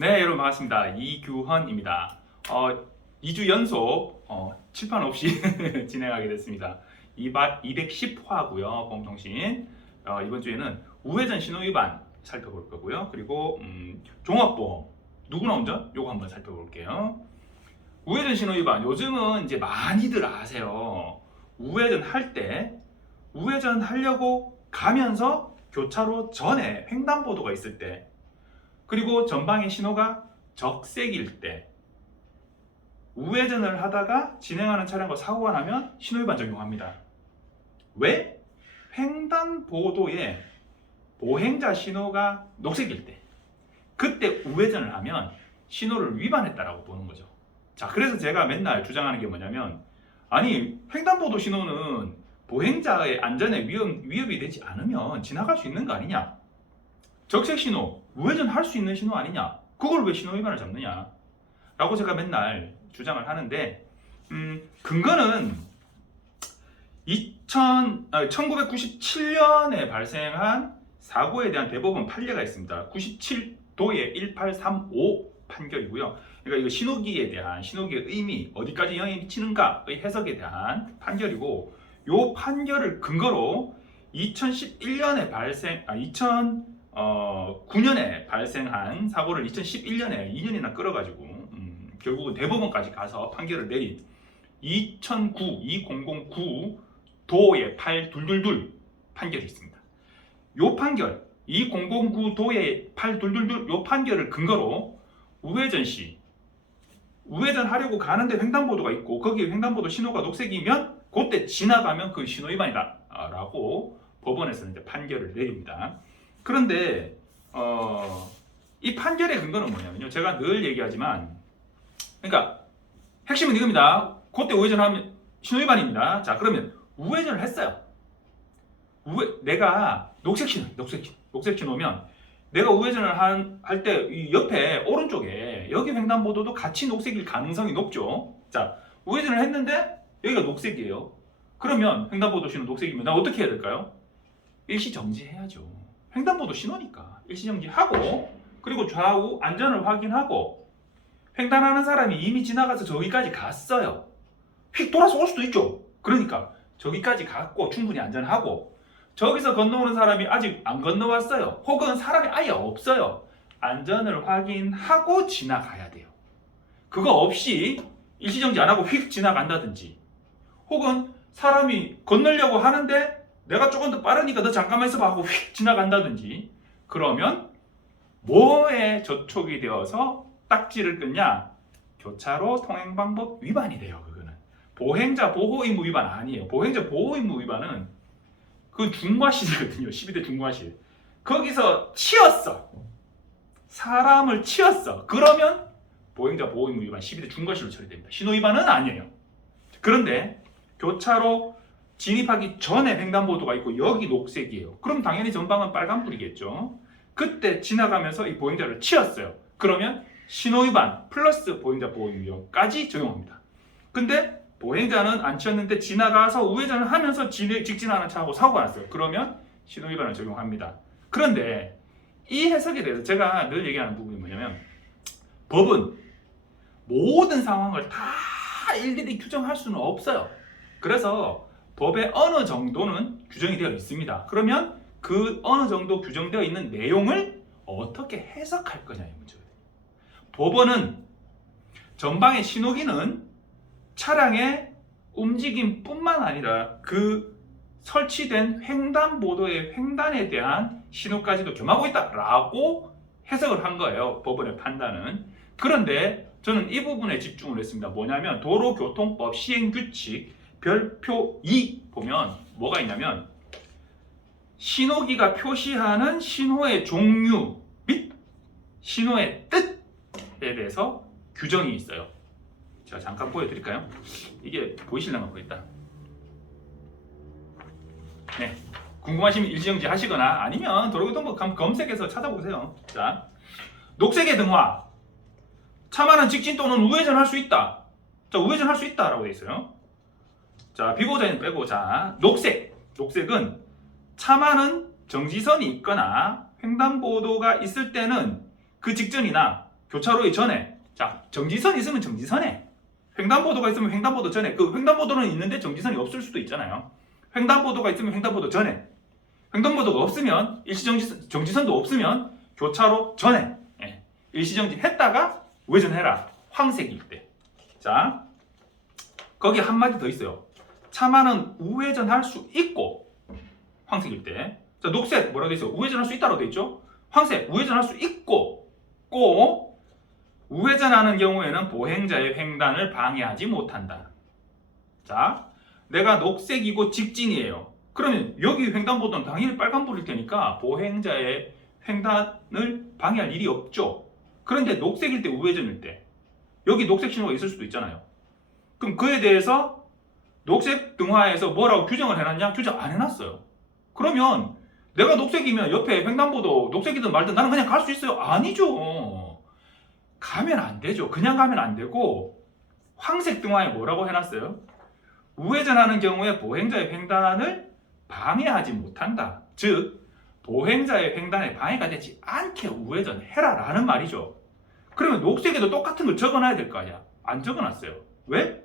네, 여러분 반갑습니다. 이규헌입니다. 2주 연속 칠판 없이 진행하게 됐습니다. 210화고요. 보험통신. 이번 주에는 우회전 신호위반 살펴볼 거고요. 그리고 종합보험 누구나 운전 요거 한번 살펴볼게요. 우회전 신호위반 요즘은 이제 많이들 아세요. 우회전 할 때 우회전 하려고 가면서 교차로 전에 횡단보도가 있을 때, 그리고 전방의 신호가 적색일 때, 우회전을 하다가 진행하는 차량과 사고가 나면 신호위반 적용합니다. 왜? 횡단보도에 보행자 신호가 녹색일 때, 그때 우회전을 하면 신호를 위반했다라고 보는 거죠. 자, 그래서 제가 맨날 주장하는 게 뭐냐면, 아니 횡단보도 신호는 보행자의 안전에 위협이 되지 않으면 지나갈 수 있는 거 아니냐? 적색 신호, 우회전 할 수 있는 신호 아니냐? 그걸 왜 신호 위반을 잡느냐? 라고 제가 맨날 주장을 하는데, 근거는 1997년에 발생한 사고에 대한 대법원 판례가 있습니다. 97도의 1835 판결이고요. 그러니까 이거 신호기에 대한, 신호기의 의미, 어디까지 영향이 미치는가의 해석에 대한 판결이고, 요 판결을 근거로 2011년에 2009년에 발생한 사고를 2011년에 2년이나 끌어가지고 결국은 대법원까지 가서 판결을 내린 2009 도의 8222 판결이 있습니다. 요 판결 2009 도의 8222 요 판결을 근거로 우회전 시 우회전하려고 가는데 횡단보도가 있고 거기에 횡단보도 신호가 녹색이면 그때 지나가면 그 신호 위반이다 라고 법원에서는 이제 판결을 내립니다. 그런데 이 판결의 근거는 뭐냐면요, 제가 늘 얘기하지만, 그러니까 핵심은 이겁니다. 그때 우회전하면 신호 위반입니다. 자, 그러면 우회전을 했어요. 내가 녹색 신호면 내가 우회전을 할 때 옆에 오른쪽에 여기 횡단보도도 같이 녹색일 가능성이 높죠. 자, 우회전을 했는데 여기가 녹색이에요. 그러면 횡단보도 신호 녹색이면 나 어떻게 해야 될까요? 일시 정지해야죠. 횡단보도 신호니까 일시 정지하고, 그리고 좌우 안전을 확인하고, 횡단하는 사람이 이미 지나가서 저기까지 갔어요. 휙 돌아서 올 수도 있죠. 그러니까 저기까지 갔고 충분히 안전하고, 저기서 건너오는 사람이 아직 안 건너왔어요. 혹은 사람이 아예 없어요. 안전을 확인하고 지나가야 돼요. 그거 없이 일시정지 안 하고 휙 지나간다든지, 혹은 사람이 건너려고 하는데 내가 조금 더 빠르니까 너 잠깐만 있어봐 하고 휙 지나간다든지, 그러면 뭐에 저촉이 되어서 딱지를 끄냐? 교차로 통행방법 위반이 돼요. 그거는 보행자 보호의무 위반 아니에요. 보행자 보호의무 위반은 그 중과실이거든요. 12대 중과실. 거기서 치였어. 사람을 치였어. 그러면 보행자 보호의무 위반 12대 중과실로 처리됩니다. 신호 위반은 아니에요. 그런데 교차로 진입하기 전에 횡단보도가 있고 여기 녹색이에요. 그럼 당연히 전방은 빨간불이겠죠. 그때 지나가면서 이 보행자를 치였어요. 그러면 신호위반 플러스 보행자 보호의무까지 적용합니다. 근데 보행자는 안 치였는데 지나가서 우회전을 하면서 직진하는 차하고 사고가 났어요. 그러면 신호위반을 적용합니다. 그런데 이 해석에 대해서 제가 늘 얘기하는 부분이 뭐냐면, 법은 모든 상황을 다 일일이 규정할 수는 없어요. 그래서 법에 어느 정도는 규정이 되어 있습니다. 그러면 그 어느 정도 규정되어 있는 내용을 어떻게 해석할 거냐의 문제거든요. 법원은 전방의 신호기는 차량의 움직임뿐만 아니라 그 설치된 횡단보도의 횡단에 대한 신호까지도 겸하고 있다라고 해석을 한 거예요. 법원의 판단은. 그런데 저는 이 부분에 집중을 했습니다. 뭐냐면 도로교통법 시행규칙 별표 2 보면 뭐가 있냐면, 신호기가 표시하는 신호의 종류 및 신호의 뜻에 대해서 규정이 있어요. 제가 잠깐 보여드릴까요? 이게 보이실려나 모르겠다. 네, 궁금하시면 일시정지 하시거나 아니면 도로교통법 검색해서 찾아보세요. 자, 녹색의 등화, 차만은 직진 또는 우회전할 수 있다. 자, 우회전할 수 있다라고 되어 있어요. 자, 비보자는 빼고, 자, 녹색은 차만은 정지선이 있거나 횡단보도가 있을 때는 그 직전이나 교차로의 전에. 자, 정지선이 있으면 정지선에. 횡단보도가 있으면 횡단보도 전에. 그 횡단보도는 있는데 정지선이 없을 수도 있잖아요. 횡단보도가 있으면 횡단보도 전에. 횡단보도가 없으면 정지선도 없으면 교차로 전에. 예. 일시정지 했다가 우회전해라. 황색일 때. 자, 거기 한마디 더 있어요. 차만은 우회전할 수 있고 황색일 때. 자, 녹색 뭐라고 돼 있어요? 우회전할 수 있다고 돼 있죠? 황색 우회전할 수 있고 꼭 우회전하는 경우에는 보행자의 횡단을 방해하지 못한다. 자, 내가 녹색이고 직진이에요. 그러면 여기 횡단보도는 당연히 빨간불일 테니까 보행자의 횡단을 방해할 일이 없죠. 그런데 녹색일 때 우회전일 때 여기 녹색 신호가 있을 수도 있잖아요. 그럼 그에 대해서 녹색 등화에서 뭐라고 규정을 해놨냐? 규정 안 해놨어요. 그러면 내가 녹색이면 옆에 횡단보도 녹색이든 말든 나는 그냥 갈 수 있어요? 아니죠. 가면 안 되죠. 그냥 가면 안 되고 황색 등화에 뭐라고 해놨어요? 우회전하는 경우에 보행자의 횡단을 방해하지 못한다. 즉 보행자의 횡단에 방해가 되지 않게 우회전해라 라는 말이죠. 그러면 녹색에도 똑같은 걸 적어놔야 될 거 아니야. 안 적어놨어요. 왜?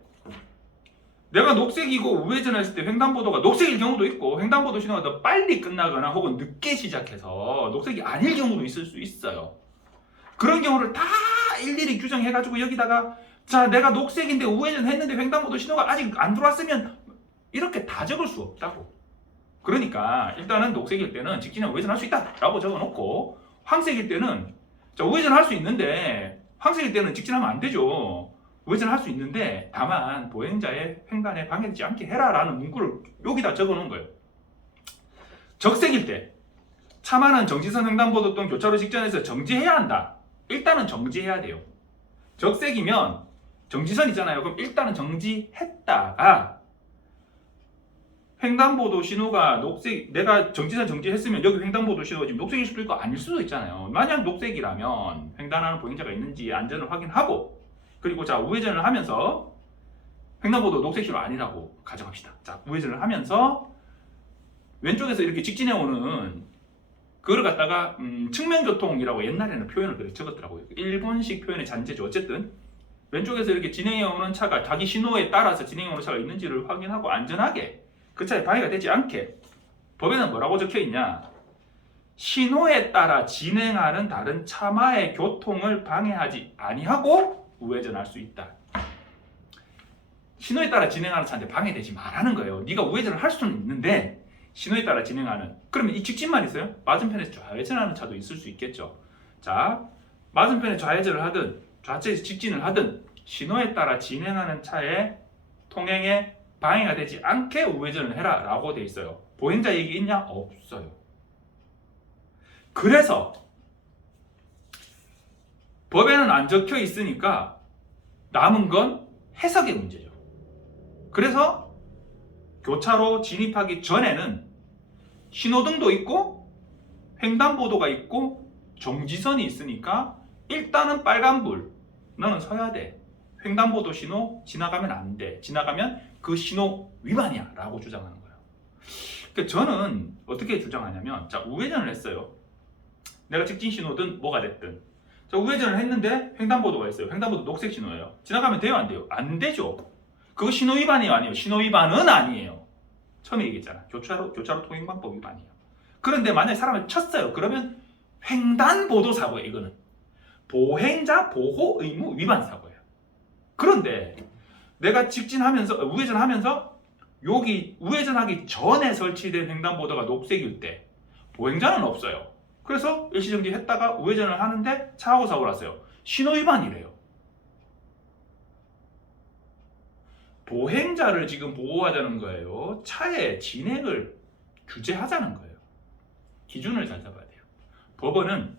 내가 녹색이고 우회전했을 때 횡단보도가 녹색일 경우도 있고 횡단보도 신호가 더 빨리 끝나거나 혹은 늦게 시작해서 녹색이 아닐 경우도 있을 수 있어요. 그런 경우를 다 일일이 규정해가지고 여기다가 자 내가 녹색인데 우회전했는데 횡단보도 신호가 아직 안 들어왔으면 이렇게 다 적을 수 없다고. 그러니까 일단은 녹색일 때는 직진에 우회전할 수 있다 라고 적어놓고 황색일 때는 자 우회전할 수 있는데 황색일 때는 직진하면 안 되죠. 우회전할 수 있는데 다만 보행자의 횡단에 방해되지 않게 해라 라는 문구를 여기다 적어놓은 거예요. 적색일 때 차만은 정지선 횡단보도 또는 교차로 직전에서 정지해야 한다. 일단은 정지해야 돼요. 적색이면 정지선이잖아요. 그럼 일단은 정지했다가 횡단보도 신호가 녹색, 내가 정지선 정지했으면 여기 횡단보도 신호가 지금 녹색일 수도 있고 아닐 수도 있잖아요. 만약 녹색이라면 횡단하는 보행자가 있는지 안전을 확인하고 그리고 자 우회전을 하면서 횡단보도 녹색 신호 아니라고 가정합시다. 자 우회전을 하면서 왼쪽에서 이렇게 직진해 오는 그걸 갖다가 측면교통이라고 옛날에는 표현을 그렇게 적었더라고요. 일본식 표현의 잔재죠. 어쨌든 왼쪽에서 이렇게 진행해 오는 차가 자기 신호에 따라서 진행해 오는 차가 있는지를 확인하고 안전하게 그 차에 방해가 되지 않게 법에는 뭐라고 적혀 있냐? 신호에 따라 진행하는 다른 차마의 교통을 방해하지 아니하고 우회전할 수 있다. 신호에 따라 진행하는 차한테 방해되지 말라는 거예요. 네가 우회전을 할 수는 있는데 신호에 따라 진행하는 그러면 이 직진만 있어요? 맞은편에서 좌회전하는 차도 있을 수 있겠죠. 자 맞은편에 좌회전을 하든 좌측에서 직진을 하든 신호에 따라 진행하는 차의 통행에 방해가 되지 않게 우회전을 해라 라고 돼 있어요. 보행자 얘기 있냐? 없어요. 그래서 법에는 안 적혀 있으니까 남은 건 해석의 문제죠. 그래서 교차로 진입하기 전에는 신호등도 있고 횡단보도가 있고 정지선이 있으니까 일단은 빨간불 너는 서야 돼. 횡단보도 신호 지나가면 안 돼. 지나가면 그 신호 위반이야 라고 주장하는 거예요. 그러니까 저는 어떻게 주장하냐면 자 우회전을 했어요. 내가 직진 신호든 뭐가 됐든 자 우회전을 했는데 횡단보도가 있어요. 횡단보도 녹색 신호예요. 지나가면 돼요 안 돼요? 안 되죠. 그거 신호 위반이에요 아니에요? 신호 위반은 아니에요. 처음에 얘기했잖아. 교차로 통행방법 위반이에요. 그런데 만약에 사람을 쳤어요. 그러면 횡단보도 사고예요. 이거는 보행자 보호 의무 위반 사고예요. 그런데 내가 직진하면서 우회전하면서 여기 우회전하기 전에 설치된 횡단보도가 녹색일 때 보행자는 없어요. 그래서 일시정지 했다가 우회전을 하는데 차하고 사고를 났어요. 신호 위반이래요. 보행자를 지금 보호하자는 거예요. 차의 진행을 규제하자는 거예요. 기준을 잘 잡아야 돼요. 법원은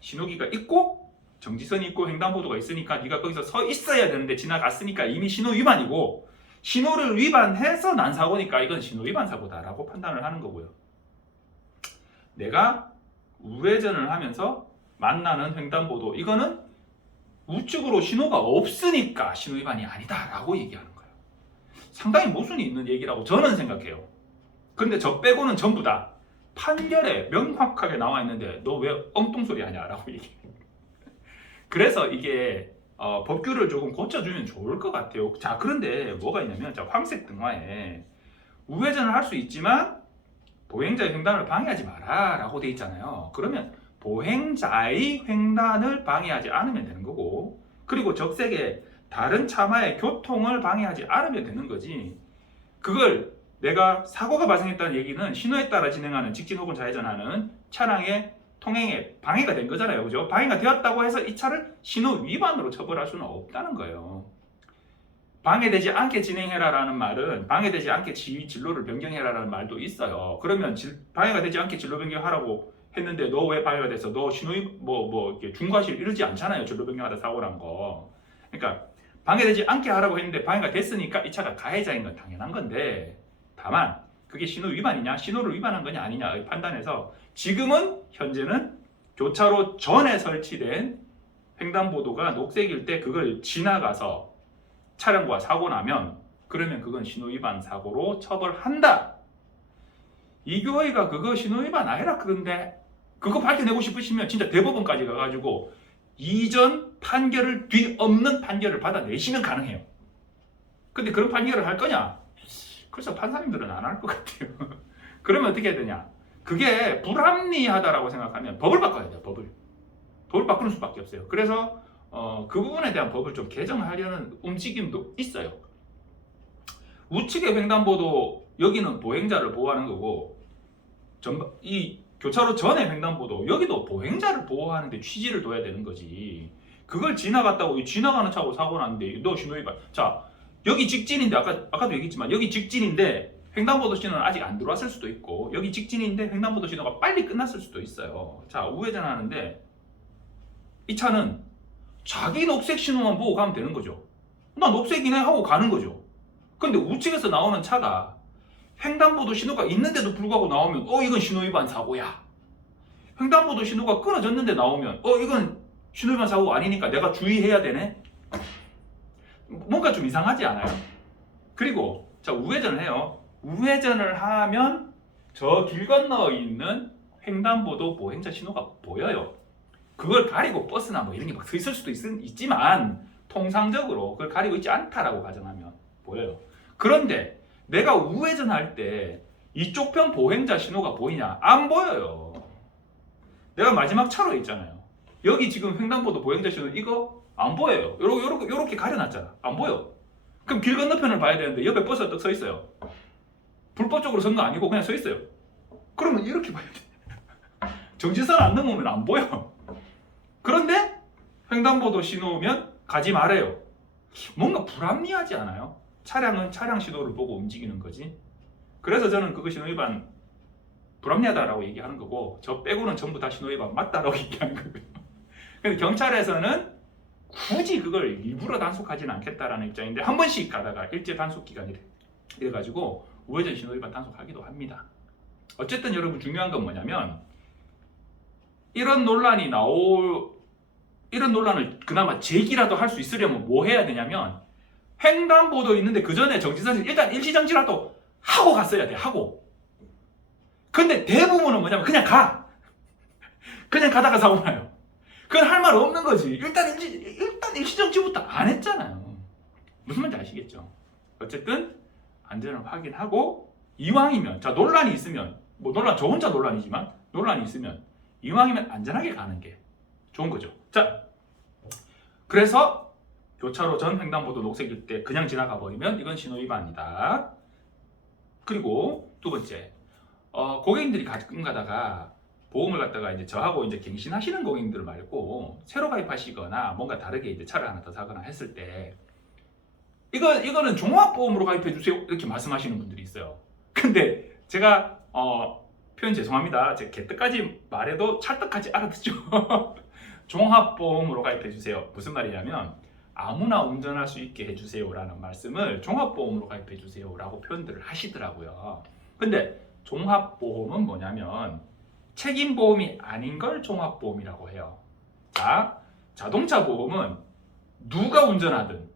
신호기가 있고 정지선이 있고 횡단보도가 있으니까 네가 거기서 서 있어야 되는데 지나갔으니까 이미 신호 위반이고 신호를 위반해서 난 사고니까 이건 신호 위반 사고다라고 판단을 하는 거고요. 내가 우회전을 하면서 만나는 횡단보도 이거는 우측으로 신호가 없으니까 신호 위반이 아니다라고 얘기하는 거예요. 상당히 모순이 있는 얘기라고 저는 생각해요. 그런데 저 빼고는 전부 다 판결에 명확하게 나와 있는데 너 왜 엉뚱소리 하냐 라고 얘기해요. 그래서 이게 법규를 조금 고쳐주면 좋을 것 같아요. 자, 그런데 뭐가 있냐면, 자, 황색 등화에 우회전을 할 수 있지만 보행자의 횡단을 방해하지 마라 라고 돼 있잖아요. 그러면 보행자의 횡단을 방해하지 않으면 되는 거고, 그리고 적색에 다른 차마의 교통을 방해하지 않으면 되는 거지. 그걸 내가 사고가 발생했다는 얘기는 신호에 따라 진행하는 직진 혹은 좌회전하는 차량의 통행에 방해가 된 거잖아요. 그죠? 방해가 되었다고 해서 이 차를 신호 위반으로 처벌할 수는 없다는 거예요. 방해되지 않게 진행해라라는 말은 방해되지 않게 진로를 변경해라라는 말도 있어요. 그러면 방해가 되지 않게 진로 변경하라고 했는데 너 왜 방해가 됐어? 너 신호 이렇게 중과실 이러지 않잖아요. 진로 변경하다 사고 난 거. 그러니까 방해되지 않게 하라고 했는데 방해가 됐으니까 이 차가 가해자인 건 당연한 건데, 다만 그게 신호 위반이냐 신호를 위반한 거냐 아니냐 판단해서 지금은 현재는 교차로 전에 설치된 횡단보도가 녹색일 때 그걸 지나가서 차량과 사고 나면 그러면 그건 신호 위반 사고로 처벌한다. 이교회가 그거 신호 위반 아니라 그런데 그거 밝혀내고 싶으시면 진짜 대법원까지 가가지고 이전 판결을 뒤엎는 판결을 받아내시면 가능해요. 근데 그런 판결을 할 거냐? 그래서 판사님들은 안 할 것 같아요. 그러면 어떻게 해야 되냐? 그게 불합리하다라고 생각하면 법을 바꿔야 돼요. 법을 바꾸는 수밖에 없어요. 그래서 그 부분에 대한 법을 좀 개정하려는 움직임도 있어요. 우측의 횡단보도 여기는 보행자를 보호하는 거고, 이 교차로 전의 횡단보도 여기도 보행자를 보호하는데 취지를 둬야 되는 거지. 그걸 지나갔다고 지나가는 차고 사고 났는데 너 신호위반. 자, 여기 직진인데 아까도 얘기했지만 여기 직진인데 횡단보도 신호는 아직 안 들어왔을 수도 있고, 여기 직진인데 횡단보도 신호가 빨리 끝났을 수도 있어요. 자, 우회전하는데 이 차는 자기 녹색 신호만 보고 가면 되는 거죠. 나 녹색이네 하고 가는 거죠. 근데 우측에서 나오는 차가 횡단보도 신호가 있는데도 불구하고 나오면 이건 신호위반 사고야. 횡단보도 신호가 끊어졌는데 나오면 이건 신호위반 사고 아니니까 내가 주의해야 되네. 뭔가 좀 이상하지 않아요? 그리고 자, 우회전을 해요. 우회전을 하면 저 길 건너에 있는 횡단보도 보행자 신호가 보여요. 그걸 가리고 버스나 뭐 이런 게 막 서 있을 수도 있지만 통상적으로 그걸 가리고 있지 않다라고 가정하면 보여요. 그런데 내가 우회전할 때 이쪽 편 보행자 신호가 보이냐? 안 보여요. 내가 마지막 차로 있잖아요. 여기 지금 횡단보도 보행자 신호 이거 안 보여요. 요렇게 가려놨잖아. 안 보여. 그럼 길 건너편을 봐야 되는데 옆에 버스가 딱 서 있어요. 불법적으로 선 거 아니고 그냥 서 있어요. 그러면 이렇게 봐야 돼. 정지선 안 넘으면 안 보여. 그런데 횡단보도 신호면 가지 말아요. 뭔가 불합리하지 않아요? 차량은 차량 신호를 보고 움직이는 거지. 그래서 저는 그거 신호위반 불합리하다라고 얘기하는 거고, 저 빼고는 전부 다 신호위반 맞다라고 얘기하는 거고요. 근데 경찰에서는 굳이 그걸 일부러 단속하지는 않겠다라는 입장인데 한 번씩 가다가 일제 단속 기간이 돼가지고 우회전 신호위반 단속하기도 합니다. 어쨌든 여러분 중요한 건 뭐냐면 이런 논란을 그나마 제기라도 할 수 있으려면 뭐 해야 되냐면 횡단보도 있는데 그 전에 정지선에서 일단 일시정지라도 하고 갔어야 돼. 하고. 근데 대부분은 뭐냐면 그냥 가다가 사고 나요. 그건 할 말 없는 거지. 일단 일시정지부터 안 했잖아요. 무슨 말인지 아시겠죠? 어쨌든 안전을 확인하고 이왕이면 논란이 있으면 저 혼자 논란이지만 논란이 있으면 이왕이면 안전하게 가는 게 좋은 거죠. 자, 그래서 교차로 전 횡단보도 녹색일 때 그냥 지나가 버리면 이건 신호위반이다. 그리고 두 번째, 고객님들이 가끔 가다가 보험을 갖다가 이제 저하고 이제 갱신하시는 고객님들 말고 새로 가입하시거나 뭔가 다르게 이제 차를 하나 더 사거나 했을 때 이거는 종합보험으로 가입해 주세요 이렇게 말씀하시는 분들이 있어요. 근데 제가 표현 죄송합니다. 제 개떡까지 말해도 찰떡까지 알아듣죠. 종합보험으로 가입해 주세요. 무슨 말이냐면 아무나 운전할 수 있게 해주세요 라는 말씀을 종합보험으로 가입해 주세요 라고 표현들을 하시더라고요. 근데 종합보험은 뭐냐면 책임보험이 아닌 걸 종합보험이라고 해요. 자, 자동차 보험은 누가 운전하든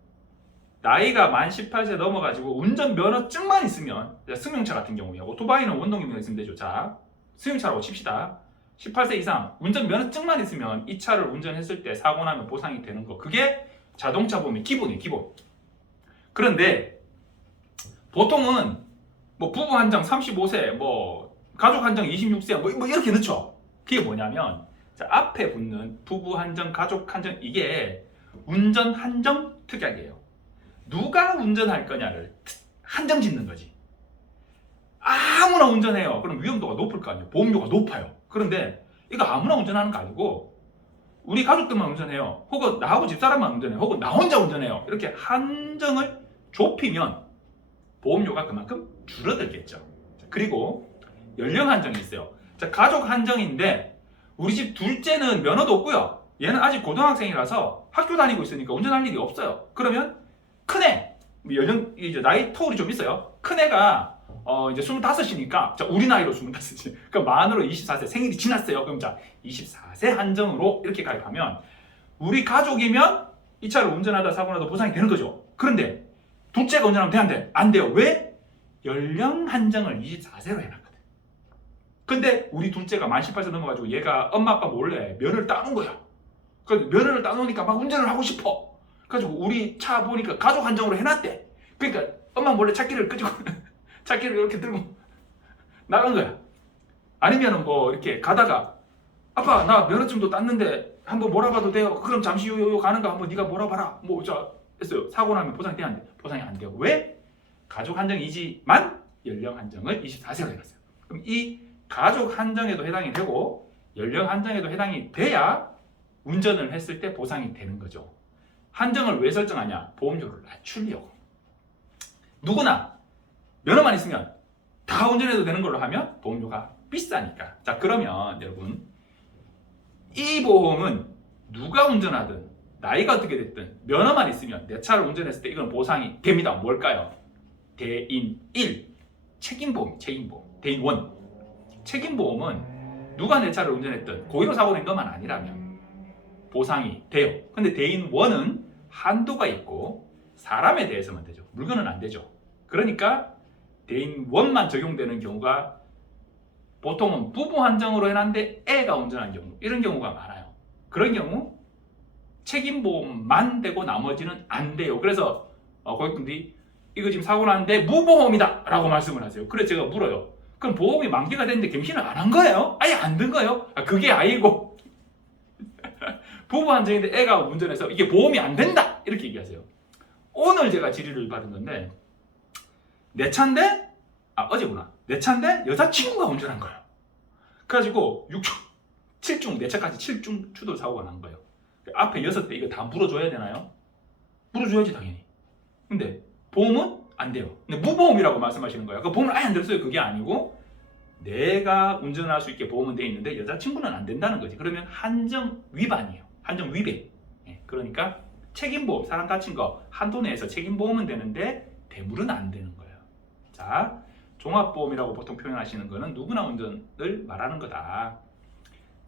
나이가 만 18세 넘어가지고 운전면허증만 있으면, 승용차 같은 경우에 오토바이는 원동기면 있으면 되죠. 자, 승용차라고 칩시다. 18세 이상 운전 면허증만 있으면 이 차를 운전했을 때 사고 나면 보상이 되는 거. 그게 자동차 보험의 기본이에요, 기본. 그런데 보통은 뭐 부부 한정 35세, 뭐 가족 한정 26세, 뭐 이렇게 넣죠. 그게 뭐냐면 자, 앞에 붙는 부부 한정, 가족 한정 이게 운전 한정 특약이에요. 누가 운전할 거냐를 한정 짓는 거지. 아무나 운전해요. 그럼 위험도가 높을 거 아니에요. 보험료가 높아요. 그런데 이거 아무나 운전하는 거 아니고 우리 가족들만 운전해요. 혹은 나하고 집사람만 운전해요. 혹은 나 혼자 운전해요. 이렇게 한정을 좁히면 보험료가 그만큼 줄어들겠죠. 그리고 연령 한정이 있어요. 자, 가족 한정인데 우리 집 둘째는 면허도 없고요. 얘는 아직 고등학생이라서 학교 다니고 있으니까 운전할 일이 없어요. 그러면 큰애, 연령 이제 나이 터울이 좀 있어요. 큰애가 이제 25이니까 자, 우리 나이로 25지. 그럼 만으로 24세 생일이 지났어요. 그럼 자 24세 한정으로 이렇게 가입하면 우리 가족이면 이 차를 운전하다 사고 나도 보상이 되는 거죠. 그런데 둘째가 운전하면 돼, 안 돼? 안 돼요. 왜? 연령 한정을 24세로 해놨거든. 근데 우리 둘째가 만 18세 넘어가지고 얘가 엄마 아빠 몰래 면허를 따놓은 거야. 그래서 면허를 따놓으니까 막 운전을 하고 싶어. 그래가지고 우리 차 보니까 가족 한정으로 해놨대. 그러니까 엄마 몰래 차키를 끄지고 차키를 이렇게 들고 나간 거야. 아니면은 뭐 이렇게 가다가 아빠 나 면허증도 땄는데 한번 몰아봐도 돼요? 그럼 잠시 요 가는 거 한번 네가 몰아봐라. 뭐 자 했어요. 사고 나면 보상이 돼, 안 돼? 보상이 안 돼요. 왜? 가족 한정이지만 연령 한정을 24세로 해놨어요. 그럼 이 가족 한정에도 해당이 되고 연령 한정에도 해당이 돼야 운전을 했을 때 보상이 되는 거죠. 한정을 왜 설정하냐? 보험료를 낮추려고. 누구나 면허만 있으면 다 운전해도 되는 걸로 하면 보험료가 비싸니까. 자, 그러면 여러분 이 보험은 누가 운전하든 나이가 어떻게 됐든 면허만 있으면 내 차를 운전했을 때 이건 보상이 됩니다. 뭘까요? 대인 1 책임보험, 책임보험. 대인 1 책임보험은 누가 내 차를 운전했든 고의로 사고 낸 것만 아니라면 보상이 돼요. 근데 대인 1은 한도가 있고 사람에 대해서만 되죠. 물건은 안 되죠. 그러니까 대인 1만 적용되는 경우가 보통은 부부 한정으로 해놨는데 애가 운전하는 경우, 이런 경우가 많아요. 그런 경우 책임보험만 되고 나머지는 안 돼요. 그래서 고객분들이 이거 지금 사고 났는데 무보험이다 라고 말씀을 하세요. 그래서 제가 물어요. 그럼 보험이 만기가 됐는데 갱신을 안 한 거예요? 아예 안 된 거예요? 그게 아니고 부부 한정인데 애가 운전해서 이게 보험이 안 된다 이렇게 얘기하세요. 오늘 제가 질의를 받은 건데 내 차인데 어제구나. 내 차인데 여자친구가 운전한 거예요. 그래가지고 6중, 7중, 내 차까지 7중 추돌 사고가 난 거예요. 앞에 6대 이거 다 물어줘야 되나요? 물어줘야지 당연히. 근데 보험은 안 돼요. 근데 무보험이라고 말씀하시는 거예요. 그 보험을 아예 안 들었어요. 그게 아니고 내가 운전할 수 있게 보험은 돼 있는데 여자친구는 안 된다는 거지. 그러면 한정 위반이에요. 한정 위배. 그러니까 책임보험, 사람 다친 거 한도 내에서 책임보험은 되는데 대물은 안 되는 거예요. 자, 종합보험이라고 보통 표현하시는 거는 누구나 운전을 말하는 거다.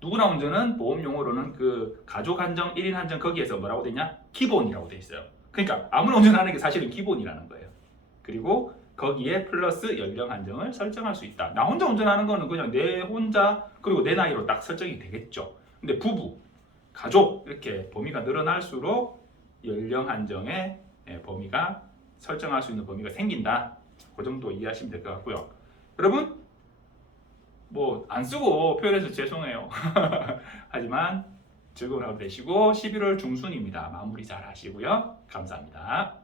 누구나 운전은 보험 용어로는 그 가족 한정, 1인 한정 거기에서 뭐라고 되냐? 기본이라고 돼 있어요. 그러니까 아무나 운전하는 게 사실은 기본이라는 거예요. 그리고 거기에 플러스 연령 한정을 설정할 수 있다. 나 혼자 운전하는 거는 그냥 내 혼자 그리고 내 나이로 딱 설정이 되겠죠. 근데 부부, 가족 이렇게 범위가 늘어날수록 연령 한정의 범위가 설정할 수 있는 범위가 생긴다. 그 정도 이해하시면 될 것 같고요. 여러분 뭐 안 쓰고 표현해서 죄송해요. 하지만 즐거운 하루 되시고 11월 중순입니다. 마무리 잘 하시고요. 감사합니다.